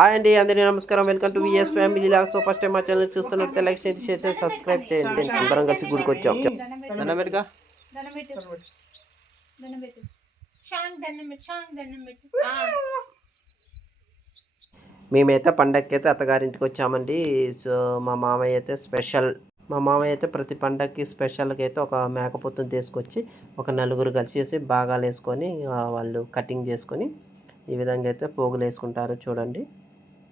Hi అండి అందరికీ నమస్కారం. Welcome to VS family vlog so first time మా ఛానల్ చూస్తున్నట్టు లైక్ షేర్ షేర్ చేసి సబ్స్క్రైబ్ చేయండి. అందరం కలిసి గుడికి వచ్చాం. దండం పెట్టుగా మేమైతే పండగకి అయితే అత్తగారింటికి వచ్చామండి. సో మా మామయ్య అయితే స్పెషల్ మా మామయ్య అయితే ప్రతి పండగకి స్పెషల్గా అయితే ఒక మేకపోతుని తీసుకొచ్చి ఒక నలుగురు కలిసి భాగాలు వేసుకొని వాళ్ళు కటింగ్ చేసుకొని ఈ విధంగా అయితే పోగులు వేసుకుంటారు చూడండి.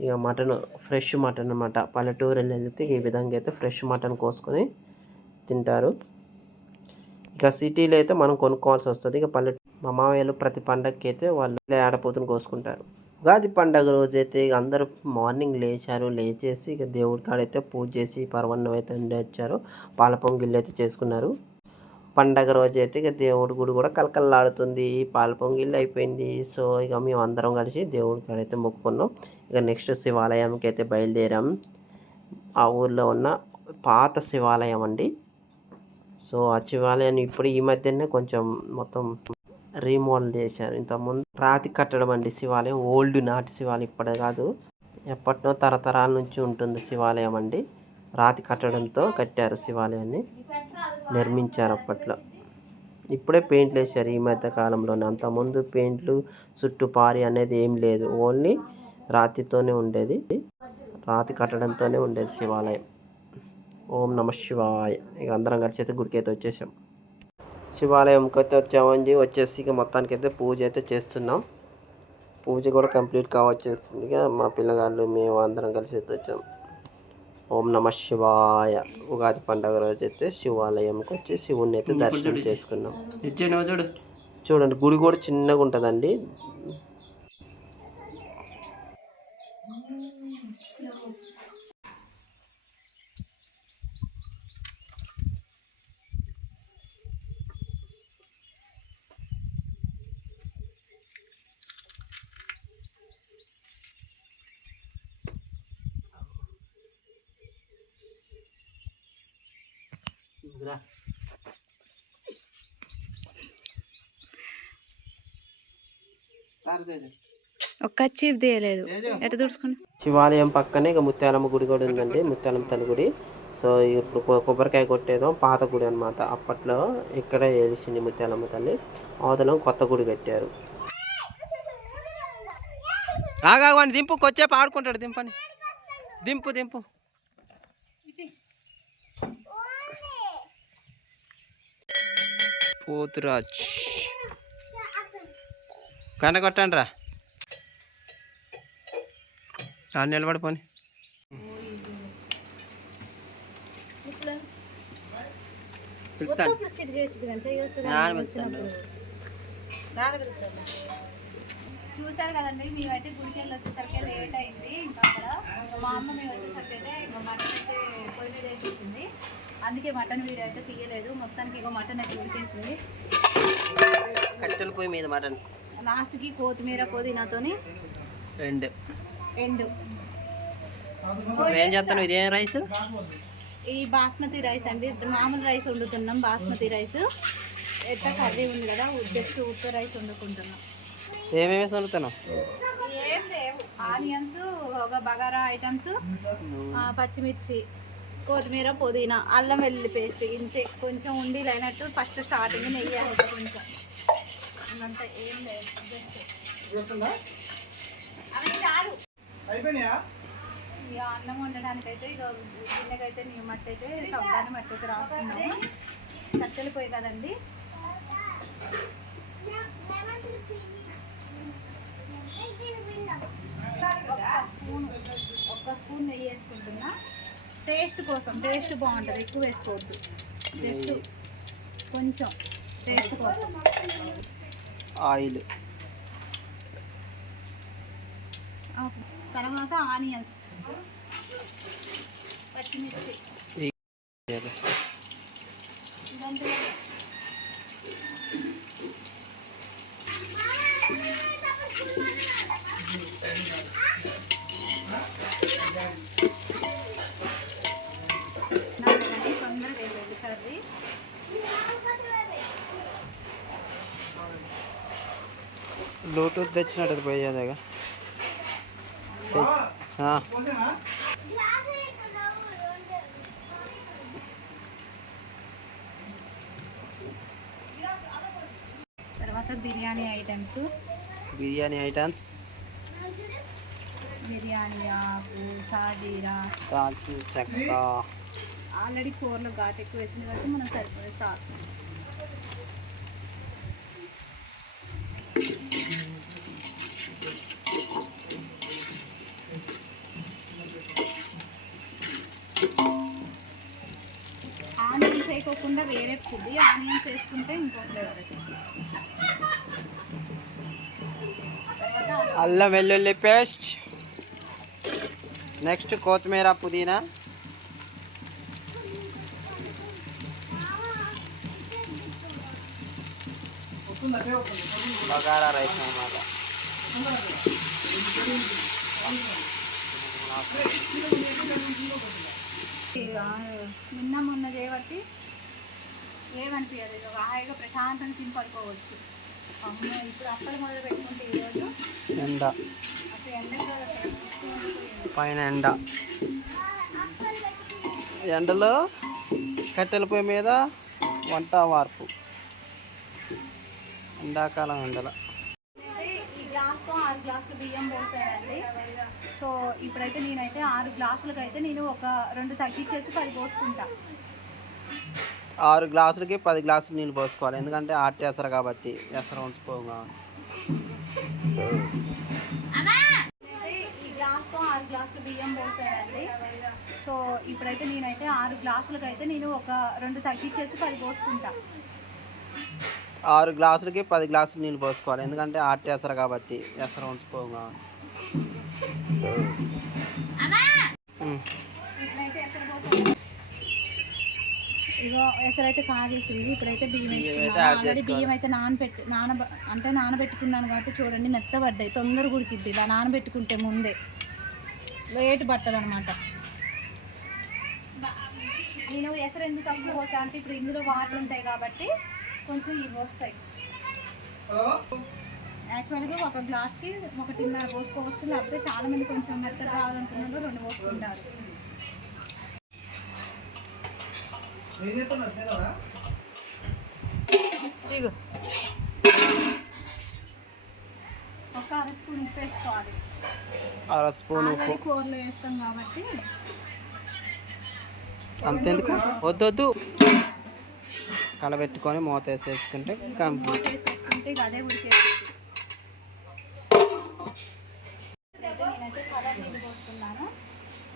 ఇక మటన్ ఫ్రెష్ మటన్ అనమాట పల్లెటూరు వెళ్తే ఈ విధంగా అయితే ఫ్రెష్ మటన్ కోసుకొని తింటారు. ఇక సిటీలో అయితే మనం కొనుక్కోవాల్సి వస్తుంది. ఇక పల్లె మా మామయ్యలు ప్రతి పండగకి అయితే వాళ్ళు ఆడపోతుని కోసుకుంటారు. ఉగాది పండగ రోజు అయితే ఇక అందరూ మార్నింగ్ లేచారు. లేచేసి ఇక దేవుడి కాడైతే పూజ చేసి పర్వన్నం అయితే ఉండి వచ్చారు పాల పొంగిళ్ళు అయితే చేసుకున్నారు. పండగ రోజు అయితే ఇక దేవుడి గుడి కూడా కలకల్లాడుతుంది పాల పొంగిళ్ళు అయిపోయింది సో ఇక మేము అందరం కలిసి దేవుడి కాడైతే మొక్కుకున్నాం. ఇక నెక్స్ట్ శివాలయంకి అయితే బయలుదేరాం. ఆ ఊర్లో ఉన్న పాత శివాలయం అండి. సో ఆ శివాలయాన్ని ఇప్పుడు ఈ మధ్యనే కొంచెం మొత్తం రీమోడల్ చేశారు. ఇంతకుముందు రాతి కట్టడం అండి శివాలయం. ఓల్డ్ నాటి శివాలయం ఇప్పటి కాదు. ఎప్పటినో తరతరాల నుంచి ఉంటుంది శివాలయం అండి. రాతి కట్టడంతో కట్టారు శివాలయాన్ని. నిర్మించారు అప్పట్లో. ఇప్పుడే పెయింట్లు వేశారు ఈ మధ్య కాలంలోనే. అంతకుముందు పెయింట్లు చుట్టూ పారి అనేది ఏం లేదు. ఓన్లీ రాతితోనే ఉండేది. రాతి కట్టడంతోనే ఉండేది శివాలయం. ఓం నమ శివాయ. ఇక అందరం కలిసి అయితే గుడికి అయితే వచ్చేసాం. శివాలయంకి అయితే వచ్చామండి. వచ్చేసి ఇక మొత్తానికి అయితే పూజ అయితే చేస్తున్నాం. పూజ కూడా కంప్లీట్ కావచ్చేస్తుంది ఇక మా పిల్లగాళ్ళు మేము అందరం కలిసి అయితే వచ్చాం. ఓం నమ శివాయ. ఉగాది పండుగ రోజు అయితే శివాలయంకి వచ్చి శివుణ్ణి అయితే దర్శనం చేసుకున్నాం. చూడు. చూడండి గుడి కూడా చిన్నగా ఉంటుందండి. ఒక్క చీప్ తీయలేదు. ఎట తుడుచుకుని? శివాలయం పక్కనే ఇక ముత్యాలమ్మ గుడి కూడా ఉందండి. ముత్యాలమ్మ తల్లి గుడి. సో ఇప్పుడు కొబ్బరికాయ కొట్టేదో పాత గుడి అనమాట అప్పట్లో ఇక్కడ వెలిసింది ముత్యాలమ్మ తల్లి. అవతల కొత్త గుడి కట్టారు. ఆగాని దింపు కొచ్చేపు ఆడుకుంటాడు దింపని. దింపు దింపు. పోతురాజ్. కండ కొట్టండి రా రాని నిలబడిపోని పిలుస్తాను చూసారు కదండి మేమైతే గుడికి వెళ్ళి వచ్చేసరికి లేట్ అయింది. ఇంకా అక్కడ మా అమ్మ మేము వచ్చేసరికి అయితే ఇంకా మటన్ అయితే పొయ్యి మీద వేసేసింది. అందుకే మటన్ వీడియో అయితే తీయలేదు. మొత్తానికి ఇక మటన్ అయితే ఉడికేసింది. కట్టెల పొయ్యి మీద మటన్ లాస్ట్కి కొత్తిమీర పుదీనాతోని రెండు ఎండు. ఏం చేస్తాను ఇదేం రైస్ ఈ బాస్మతి రైస్ అండి. మామూలు రైస్ వండుతున్నాం బాస్మతి రైస్ ఎట్లా కర్రీ ఉంది కదా జస్ట్ ఉత్త రైస్ వండుకుంటున్నాం. ఏమేమి వండుతాను ఏం లేవు. ఆనియన్స్ ఒక బగారా ఐటమ్స్ పచ్చిమిర్చి కొత్తిమీర పుదీనా అల్లం వెల్లుల్లి పేస్ట్. ఇంతే. కొంచెం ఉండి లేనట్టు ఫస్ట్ స్టార్టింగ్ నెయ్యి కొంచెం. అంత ఏం లేదు. అవి చాలు ఇక అన్నం వండడానికి అయితే ఇక గిన్నెకైతే నీ మట్టి అయితే సబ్బాని మట్టి అయితే రాసుకున్నాము. కట్టెలు పోయి కదండి. ఒక్క స్పూన్ నెయ్యి వేసుకుంటున్నా. టేస్ట్ కోసం టేస్ట్ బాగుంటుంది ఎక్కువ వేసుకోవద్దు. జస్ట్ కొంచెం టేస్ట్ కోసం. ఆయిల్. తర్వాత ఆనియన్స్. పచ్చిమిర్చి ఇదంతా తొందరగా వేసేది కర్రీ బ్లూటూత్ తెచ్చినట్టు పోయేదేగా తర్వాత బిర్యానీ ఐటమ్స్. బిర్యానీ ఐటమ్స్. బిర్యానీ ఆకు సాజీరా. దాల్చిన చెక్క. ఆల్రెడీ కూరలో ఘాట్ ఎక్కువ వేసింది కాబట్టి మనం సరిపోయే సార్ వేయకోకుండా వేరే ఫుడ్ ఆనియన్స్ వేసుకుంటే ఇంకో ఫ్లేవర్ అల్లం వెల్లుల్లి పేస్ట్. నెక్స్ట్ కొత్తిమీర పుదీనా. బగారా రైస్ అన్నమాట. నిన్న మొన్న చేయబట్టి ఏమనిపించదు హాయిగా ప్రశాంతంగా తిని పడుకోవచ్చు అమ్మో ఇప్పుడు అప్పలు మొదలు పెట్టుకుంటే ఈరోజు ఎండ. పైన ఎండ. ఎండలో కట్టెల పొయ్యి మీద వంట వార్పు. ఎండాకాలం ఎండల. ఈ గ్లాస్తో ఆరు గ్లాసులు బియ్యం పోసానండి సో ఇప్పుడైతే నేనైతే ఆరు గ్లాసులకు అయితే నేను ఒక రెండు తగ్గించేసి పది పోసుకుంటా. ఆరు గ్లాసులకి పది గ్లాసులు నీళ్ళు పోసుకోవాలి. ఎందుకంటే ఆటేస్తారు కాబట్టి ఎసరు ఉంచుకోగా ఆరు గ్లాసులు బియ్యం సో ఇప్పుడైతే నేనైతే ఆరు గ్లాసులకు అయితే నేను ఒక రెండు తగ్గించేసి పది పోసుకుంటా. ఆరు గ్లాసులకి పది గ్లాసులు నీళ్ళు పోసుకోవాలి. ఎందుకంటే ఆటేస్తారు కాబట్టి ఎసరు ఉంచుకోగా ఉమ్. ఇప్పుడైతే ఎసరు పోసాను ఇగో ఎసరైతే కాగేసింది ఇప్పుడైతే బియ్యం వేసుకున్నాను ఆల్రెడీ. బియ్యం అయితే నానబెట్టి నాన అంటే నానబెట్టుకున్నాను కాబట్టి చూడండి మెత్తబడ్డాయి తొందరగా ఉడికిద్ది. ఇలా నానబెట్టుకుంటే ముందే లేట్ పట్టదు అనమాట నేను ఎసరు ఎందుకు తక్కువ పోసా అంటే ఇప్పుడు ఇందులో వాటర్ ఉంటాయి కాబట్టి కొంచెం ఇవి వస్తాయి యాక్చువల్గా ఒక గ్లాస్కి ఒకటిన్నర పోసుకోవచ్చు లేకపోతే చాలా మంది కొంచెం మెత్తగా కావాలనుకున్నారు రెండు పోసుకుంటారు. ఇగో. ఒక అర స్పూన్ ఉప్పు వేసుకోవాలి. అర స్పూన్ ఉప్పు. ఆల్రెడీ కూరలో వేస్తాం కాబట్టి. అంతెందుకు? వద్దు వద్దు కలబెట్టుకొని మూత వేసేసుకుంటే కంప్లీట్. అదే నేనైతే కలర్ నీళ్ళు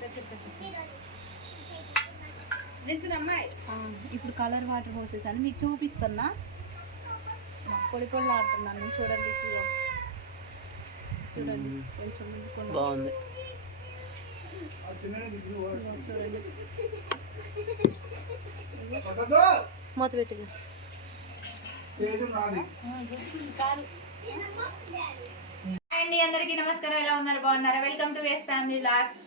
దగ్గరికి వచ్చేసి ఆ, ఇప్పుడు కలర్ వాటర్ పోసేసాను. మీకు చూపిస్తున్నా. పొడి పొడి ఆడుతున్నాను. చూడండి. చూడండి. కొంచెం బాగుంది. మూత పెట్టి. అండి అందరికీ నమస్కారం. ఎలా ఉన్నారు? బాగున్నారా? Welcome to VS family vlogs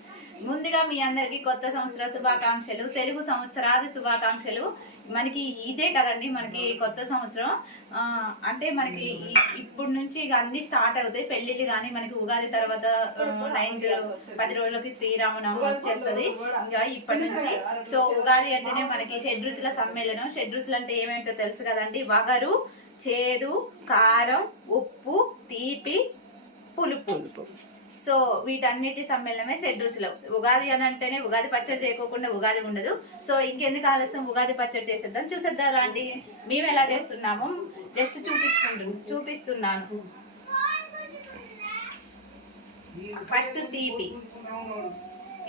ముందుగా మీ అందరికీ కొత్త సంవత్సర శుభాకాంక్షలు తెలుగు సంవత్సరాది శుభాకాంక్షలు. మనకి ఇదే కదండి మనకి కొత్త సంవత్సరం. అంటే మనకి ఇప్పుడు నుంచి ఇక అన్ని స్టార్ట్ అవుతాయి. పెళ్ళిళ్ళు కానీ మనకి ఉగాది తర్వాత నైన్త్ పది రోజులకి శ్రీరామనవమి వచ్చేస్తుంది. ఇంకా ఇప్పటి నుంచి. సో ఉగాది అంటేనే మనకి షడ్రుచుల సమ్మేళనం. షడ్రుచులు అంటే ఏమేంటో తెలుసు కదండి? వగరు చేదు కారం ఉప్పు తీపి పులుపు. సో వీటన్నిటి సమ్మేళనమే షెడ్ రుచులు. ఉగాది అని అంటేనే ఉగాది పచ్చడి చేయకోకుండా ఉగాది ఉండదు. సో ఇంకెందుకు ఆలస్యం ఉగాది పచ్చడి చేసేద్దాం. చూసేద్దాం రండి. మేము ఎలా చేస్తున్నాము జస్ట్ చూపించుకుంటున్నాం చూపిస్తున్నాను. ఫస్ట్ తీపి.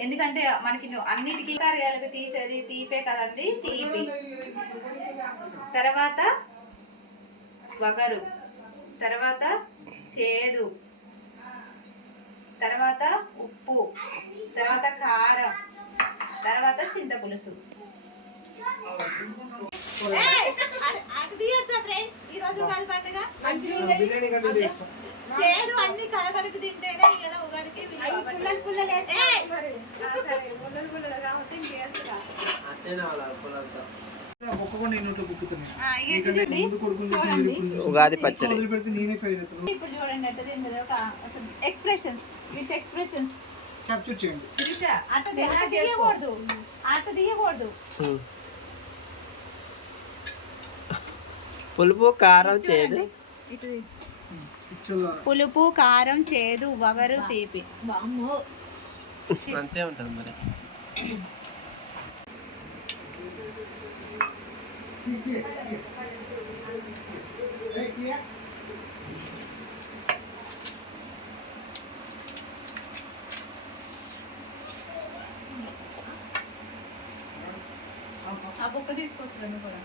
ఎందుకంటే మనకి అన్నిటికీ కార్యాలకు తీసేది తీపే కదండి తీపి. తర్వాత వగరు. తర్వాత చేదు. తర్వాత ఉప్పు తర్వాత కారం తర్వాత చింతపులుసు ఈరోజు ఉగాది పండుగ. చేదు అన్ని కలగలిపి తింటేనే ఇలా ఉగాదికి ఉగాది పచ్చడి. ఇప్పుడు చూడండి అసలు ఎక్స్ప్రెషన్స్ విత్ ఎక్స్ప్రెషన్స్. క్యాప్చర్ చేయండి. శిరీష అట్ట తీ- అట్ట తీయకూడదు. అట్ట తీయకూడదు. పులుపు కారం చేదు. పులుపు కారం చేదు వగరు తీపి. అంతే ఉంటుంది మరి. ఆ బుక్క తీసుకొచ్చు రెండు కూడా.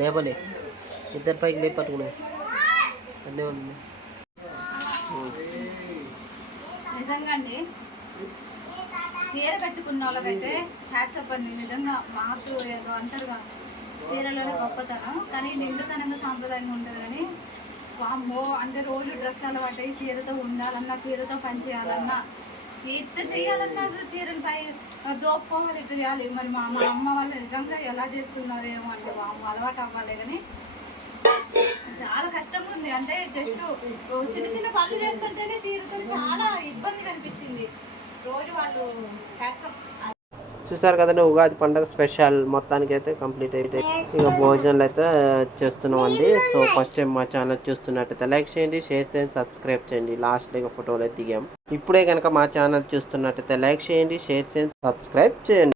లేపలే ఇద్దరు పైకి లేపట్టుకునే అన్నీ ఉన్నాయి. నిజంగా అండి చీర కట్టుకున్న వాళ్ళకైతే హ్యాట్సప్ అండి. నిజంగా మాకు ఏదో అంటారుగా చీరలోనే గొప్పతనం. కానీ నిండుతనంగా సాంప్రదాయంగా ఉంటుంది కానీ వామ్మో అంటే రోజు డ్రెస్ అలవాటు చీరతో ఉండాలన్నా చీరతో పని చేయాలన్నా ఇట్ట చేయాలన్నా అసలు చీరలు పై దోపుకోవాలి ఇట్ట చేయాలి మరి మా మా అమ్మ వాళ్ళు నిజంగా ఎలా చేస్తున్నారేమో అంటే వామ్మో అలవాటు అవ్వాలి కానీ. చాలా కష్టంగా ఉంది. అంటే జస్ట్ చిన్న చిన్న పనులు చేస్తుంటేనే చీరతో చాలా ఇబ్బంది కనిపించింది. రోజు వాళ్ళు హ్యాట్సప్ చూసారు కదండి ఉగాది పండుగ స్పెషల్. మొత్తానికి అయితే కంప్లీట్ అయితే ఇక భోజనాలు అయితే చేస్తున్నామండి. సో ఫస్ట్ టైం మా ఛానల్ చూస్తున్నట్టయితే లైక్ చేయండి షేర్ చేయండి సబ్స్క్రైబ్ చేయండి. లాస్ట్ ఇక ఫోటోలు అయితే దిగాం. ఇప్పుడే కనుక మా ఛానల్ చూస్తున్నట్టయితే లైక్ చేయండి షేర్ చేయండి సబ్స్క్రైబ్ చేయండి.